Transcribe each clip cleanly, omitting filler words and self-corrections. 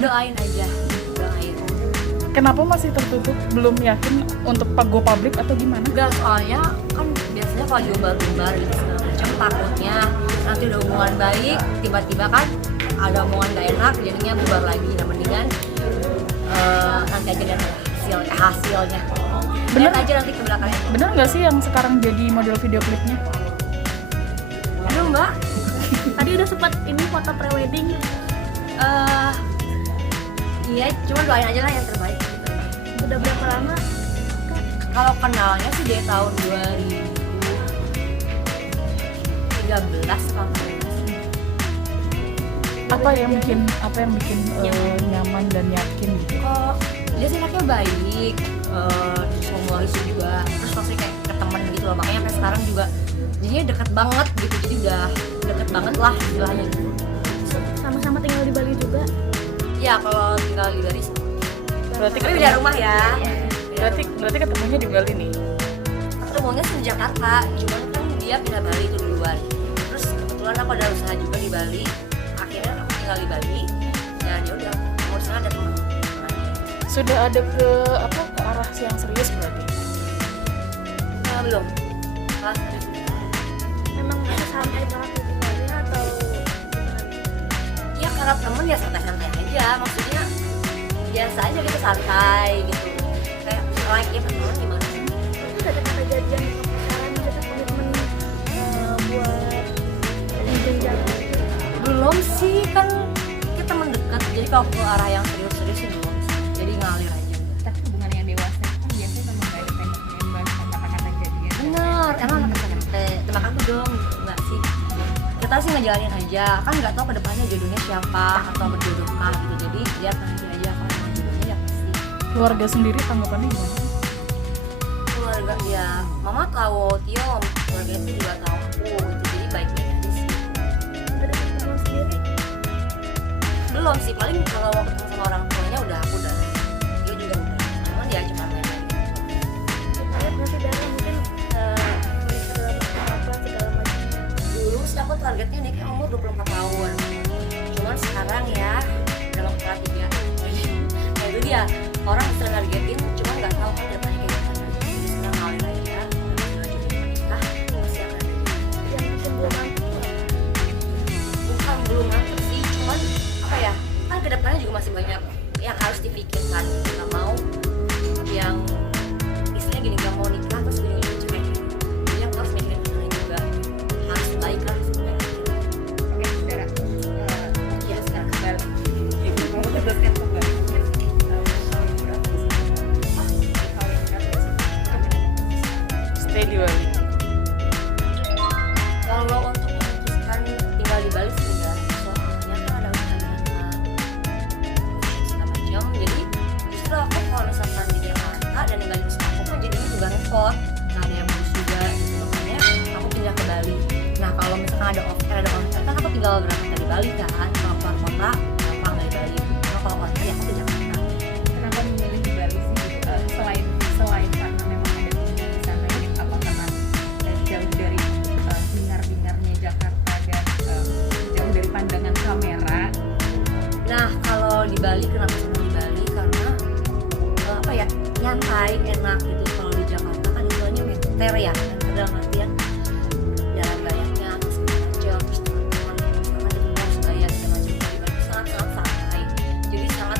doain aja, doain. Kenapa masih tertutup? Belum yakin untuk go public atau gimana? Enggak, soalnya kan biasanya kalau diumbar-umbar gitu segala macam, takutnya nanti udah hubungan baik, tiba-tiba kan ada omongan gak enak, jadinya bubar lagi. Nah mendingan nanti aja lihat hasilnya. Bener? Lihat aja nanti ke belakangnya. Bener nggak sih yang sekarang jadi model video klipnya? Aduh mbak, Tadi udah sempat ini foto prewedding. iya, cuma doain aja lah yang terbaik. Udah berapa lama? Kalau kenalnya sih dari tahun 2013 kalau nggak salah. Apa yang bikin nyaman dan yakin gitu? Kok dia sih anaknya baik, semua isu juga, terus maksudnya kayak ke temen gitu loh, makanya sampai sekarang juga jadinya deket banget gitu, jadi udah deket banget lah istilahnya gitu. Sama-sama tinggal di Bali juga. Ya kalau tinggal di Bali, Berarti tapi beda rumah ya. berarti ketemunya di Bali nih. Ketemunya sih di Jakarta, cuman kan dia pindah Bali itu duluan. Terus kebetulan aku ada usaha juga di Bali, akhirnya aku tinggal di Bali. Dan ya udah, mau sana ada teman. Sudah ada ke arah yang serius berarti? Belum. Pas serius. Memang masih santai banget hubungannya atau gimana? Ya karena temen ya santai-santai aja, maksudnya biasa aja gitu, santai gitu. Kayak like ya teman gimana sih? Terus ada kata jadian pacaran, maksudnya komitmen buat jenjang gitu. Belum sih, kan kita temen dekat, jadi kalau ke arah yang serius-serius sih belum sih. Jadi ngalir aja. Tapi hubungan yang dewasa itu kan biasanya memang gak ada tembak-tembak kata-kata jadian. Bener, emang anak SMP. Terima kasih dong, enggak sih. Kita sih ngejalanin aja, kan nggak tahu kedepannya jodohnya siapa atau berjodohkah gitu. Jadi lihat nanti aja kalau emang jodohnya ya pasti. Keluarga sendiri tanggapannya gimana? Keluarga ya, mama tahu, Tio, keluarga itu juga tahu aku gitu. Jadi baik-baik aja sih. Ada pertemuan sendiri. Belum sih, paling kalau mau ketemu sama orang tuanya udah aku udah. Dia juga udah. Cuman ya cuma main-main gitu. Lihat masih darah mungkin menikah dalam apa segala macam. Dulu sih aku targetnya nih kayak umur 24 tahun. Cuman sekarang ya dalam kelas 3. Nah itu dia, orang bisa nargetin cuma nggak tahu kan depannya kayak gimana. Jadi sekarang ngalir aja, kalau jodoh menikah pasti akan ada. Yang mungkin belum mampu. Bukan belum mantep sih, cuman apa ya, kan kedepannya juga masih banyak yang harus dipikirkan. Nggak mau yang istilahnya gini, nggak mau nikah terus ujung-ujungnya cerai. Jadi aku harus mikirin kesana juga, harus baik lah sebenarnya. Oke, saudara. Ya sekarang Bali. Ibu mau teruskan ke Bali. Stay di Bali. Kalau untuk memutuskan tinggal di Bali sih enggak, soalnya kan ada urusan segala macam. Jadi justru aku kalau misalkan di Jakarta dan tinggal di rumah aku kan jadinya juga repot, nggak ada yang ngurus juga gitu. Makanya aku pindah ke Bali. Nah kalau misalkan ada offer kan aku tinggal berangkat dari Bali kan, kalau keluar kota gampang dari Bali. Kalau offer ya aku ke Jakarta. Kenapa memilih di Bali sih? Selain karena memang ada di sana ini, apa karena jauh dari hingar-bingarnya Jakarta dan jauh dari pandangan kamera? Nah kalau di Bali, kenapa senang di Bali? Karena apa ya, nyantai, enak gitu. Kalau di Jakarta kan istilahnya meter ya, meter dalam artian jalan banyaknya terus macam, terus teman-teman misalkan di rumah harus bayar segala macam. Kalau di Bali sangat santai, jadi sangat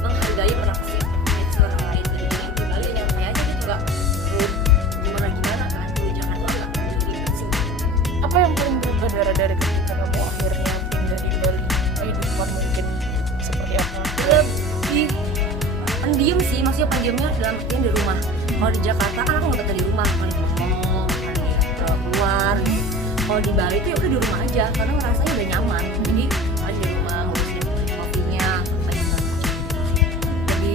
menghargai privasi orang lain. Jadi di Bali nyantai aja gitu, nggak perlu gimana kan. Di Jakarta nggak perlu ribet sih. Apa yang paling berubah dari ketika kamu akhirnya pindah di Bali? Kehidupan mungkin seperti apa? Lebih pendiam sih, maksudnya pendiamnya dalam artian di rumah. Kalau di Jakarta kan aku nggak betah di rumah, paling ngomong, paling keluar. Kalau di Bali tuh ya udah di rumah aja, karena ngerasanya udah nyaman. Jadi paling di rumah ngurusin kopinya, apa yang jadi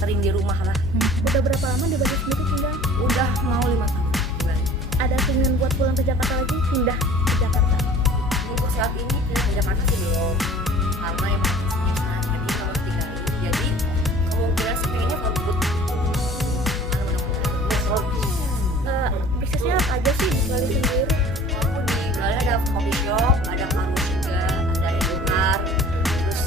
sering di rumah lah. Udah berapa lama di Bali sendiri tinggal? Udah mau 5 tahun di Bali. Ada keinginan buat pulang ke Jakarta lagi, pindah ke Jakarta. Untuk saat ini pindah ke Jakarta sih belum, karena emang bisnisnya jadi kalau tinggal ini, jadi kemungkinan sih pengennya for good. Bisnisnya apa aja sih di Bali sendiri? Aku di Bali ada coffee shop, ada kamu juga, ada educar, terus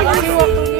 Makasih waktunya.